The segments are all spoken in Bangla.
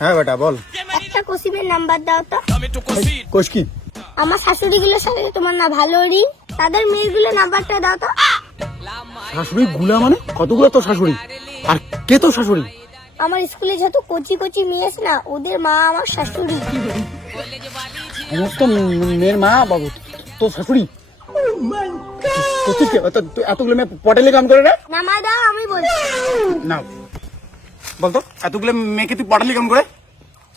হ্যাঁ বেটা বল। একটা কসিমের নাম্বার দাও তো। কোষ কি? আমার শাশুড়িগুলোর সাথে তোমার না ভালো রিং, তাদের মেয়েগুলো নাম্বারটা দাও তো। শাশুড়ি গুলা মানে কতগুলো তোর শাশুড়ি? আর কে তোর শাশুড়ি? আমার স্কুলে যত কচি কচি মেয়ে আছে না, ওদের মা আমার শাশুড়ি। সমস্ত মেয়ের মা বাবু তোর শাশুড়ি? এতগুলো মেয়ে পটেলে কাম করে না? নামা দাও, আমি বলছি। না বলতো এতগুলো মেয়েকে তুই পটালি কাম করে?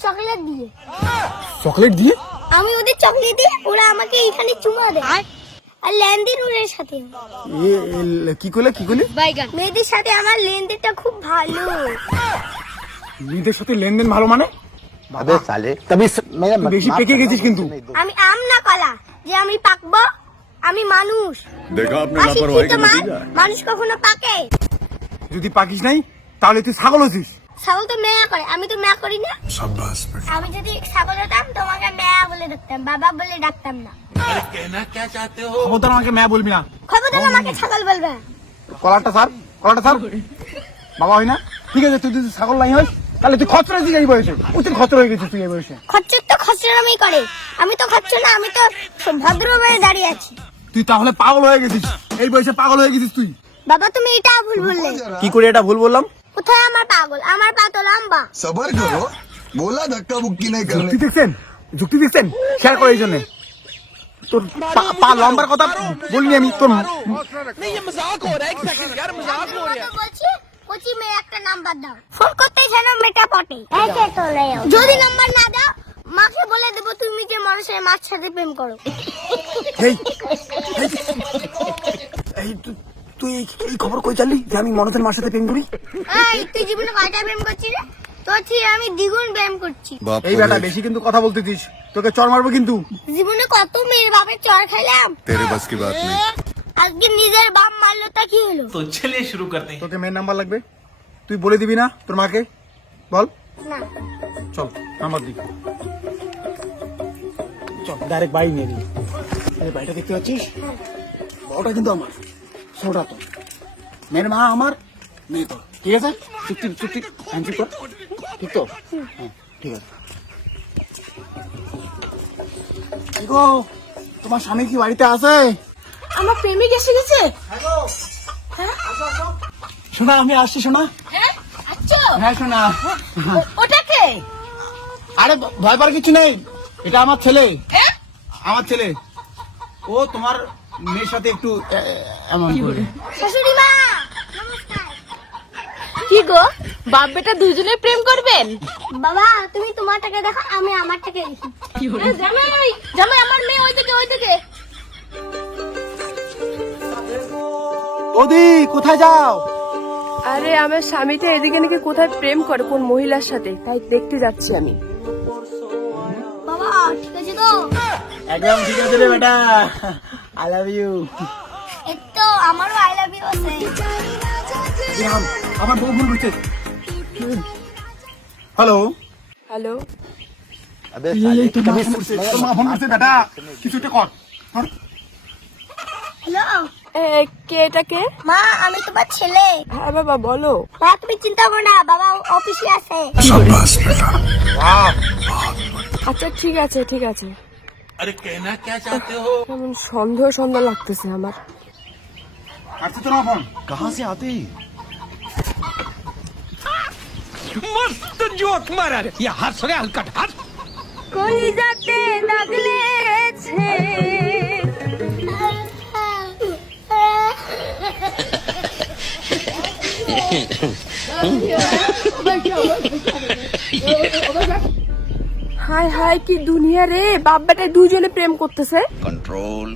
চকলেট দিয়ে। চকলেট দিয়ে? আমি ওদের চকলেট দিই, ওরা আমাকে এখানে চুমা দেয়। আর লেনদেন ওদের সাথে। কি করলি? মেয়েদের সাথে আমার লেনদেনটা খুব ভালো। মেয়েদের সাথে লেনদেন ভালো মানে? अबे साले तभी তুই বেশি পেকে গেছিস কিন্তু। আমি আম না কলা যে আমি পাকবো। আমি মানুষ। देखा आपने আর लापरवाही শিক্ষিত का মান, नतीजा है। মানুষ কখনো পাকে? যদি পাকিস নাই তাহলে তুই ছাগল হচ্ছিস। ছাগল তো মেয়া করে, আমি তো মেয়া করি না। আমি যদি ছাগল হতাম তোমাকে মেয়া বলে ডাকতাম, বাবা বলে ডাকতাম না। খবরদার আমাকে মেয়ে বলবি না। খবরদার আমাকে ছাগল বলবে। কলারটা স্যার বাবা হয় না? ঠিক আছে, তুই যদি ছাগল নাই হয় তাহলে তুই খচ্চর হয়েছিস এই বয়সে। উচিত খচ্চর হয়ে গেছিস তুই এই বয়সে। খচ্চর তো খচ্চরামি করে, আমি তো খচ্চর না, আমি তো ভদ্রভাবে দাঁড়িয়ে আছি। তুই তাহলে পাগল হয়ে গেছিস এই বয়সে, পাগল হয়ে গেছিস তুই। বাবা তুমি এটা ভুল বললে। কি করে এটা ভুল বললাম? কোথায় আমার পাগল? আমার পা তো লম্বা। सबर करो, बोला धक्का मुक्की नहीं करने। যুক্তি দেখছেন শেয়ার করে এই জন্য। তোর পা লম্বার কথা বলিনি আমি তোর। বলছি কোচি মেয়ে একটা নাম্বার দাও, ফোন করতেই যেন মেটা পটে। যদি নাম্বার না দাও মাকে বলে দেবো তুমি যে মানুষের মার সাথে প্রেম করো। তুই এই খবর কই জানলি যে আমি মনতের মার সাথে প্রেম করি? তুই জীবনে কয়টা প্রেম করছিস রে? তোর থেকে আমি দ্বিগুণ প্রেম করছি। এই বেটা বেশি কিন্তু কথা বলতেছিস, তোকে চড় মারবো কিন্তু। জীবনে কত মেয়ের বাপের চড় খাইলাম, तेरे बस की बात नहीं। আজকে নিজের বাপ মারলো তা কি হলো? तो चलिए शुरू करते हैं। তোকে মেয়ের নাম্বার লাগবে, তুই বলে দিবি না তোর মাকে? বল না চল নাম্বার দি, চল ডাইরেক্ট বাড়ি নিয়ে দিবি। এই বাড়িটা দেখতে পাচ্ছিস, বড়টা কিন্তু আমার, ছোটা তো। মেয়ের মা আমার, মেয়ে তোর, ঠিক আছে? চুক্তি হ্যান্ডশেক কর, ঠিক তো? হ্যাঁ ঠিক আছে। কি গো, তোমার স্বামী কি বাড়িতে আছে? আমার প্রেমিক এসে গেছে। শোনা আমি আসছি শোনা। হ্যাঁ আচ্ছা, হ্যাঁ শোনা। ওটাকে আরে ভয় পাওয়ার কিছু নেই, এটা আমার ছেলে। হ্যাঁ আমার ছেলে, ও তোমার মেয়ের সাথে একটু এমন করে। শাশুড়ি মা নমস্কার। কি গো, বাপ বেটা দুজনে প্রেম করবেন? বাবা তুমি তোমারটাকে দেখো, আমি আমারটাকে দেখি। জামাই জামাই আমার মেয়ে ওই থেকে ওদি কোথায় যাও? আরে আমার স্বামীটা এদিকে নাকি কোথায় প্রেম করে কোন মহিলার সাথে, তাই দেখতে যাচ্ছি আমি। বাবা ঠিক আছে তো? একদম ঠিক আছে রে বেটা, আই লাভ ইউ। একটু আমারও আই লাভ ইউ আছে। আমার বউ ফোন করছে। হ্যালো হ্যালো, अबे साले তোর মা ফোন করছে বেটা, কিছু একটা কর। হ্যালো কে এটা কে? মা, আমি তোমার ছেলে। হ্যাঁ বাবা বলো। মা তুমি চিন্তা করো না, বাবা অফিসে আছে। আচ্ছা ঠিক আছে। अरे कहना क्या चाहते हो? কেমন সন্দেহ লাগতেছে আমার। আসছে তোর মা ফোন। कहाँ से आते ही? मस्त जोक मारा रे, ये हंस रे हलकट हंस। কলিজাতে দাগ লেগেছে। হায় হায় কি দুনিয়া রে, বাপ বেটা দুজনে প্রেম করতেছে। कंट्रोल।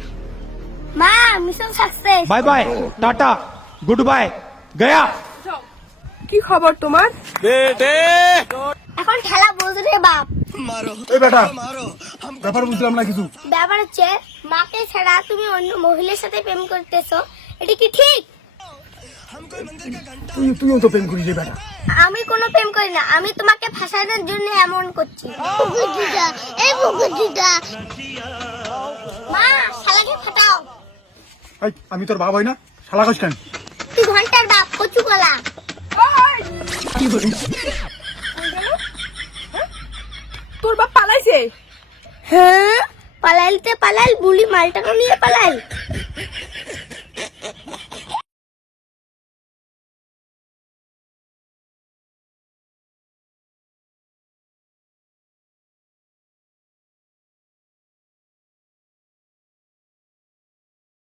মা mission success. Bye bye, tata, good bye, Gaya. কি খবর তোমার? এখন খেলা বুঝ রে বাপ। এই বেটা ব্যাপার বুঝলাম না কিছু। ব্যাপার হচ্ছে মাকে ছাড়া তুমি অন্য মহিলার সাথে প্রেম করতেছো, এটা কি ঠিক? তুইও তো প্রেম করিস রে বেটা। আমি কোনো প্রেম করি না, আমি তোমাকে ফাঁসানোর জন্য এমন করছি। মা শালাকে ফাটাও। এই, আমি তোর বাবা হই না, শালা কইস কেন? তুই ঘন্টার বাপ কচু গলা। কি বলি? পালিয়েছে? হ্যাঁ পালাইলতে পালাইল বুলি মালটাকে নিয়ে পালাইল।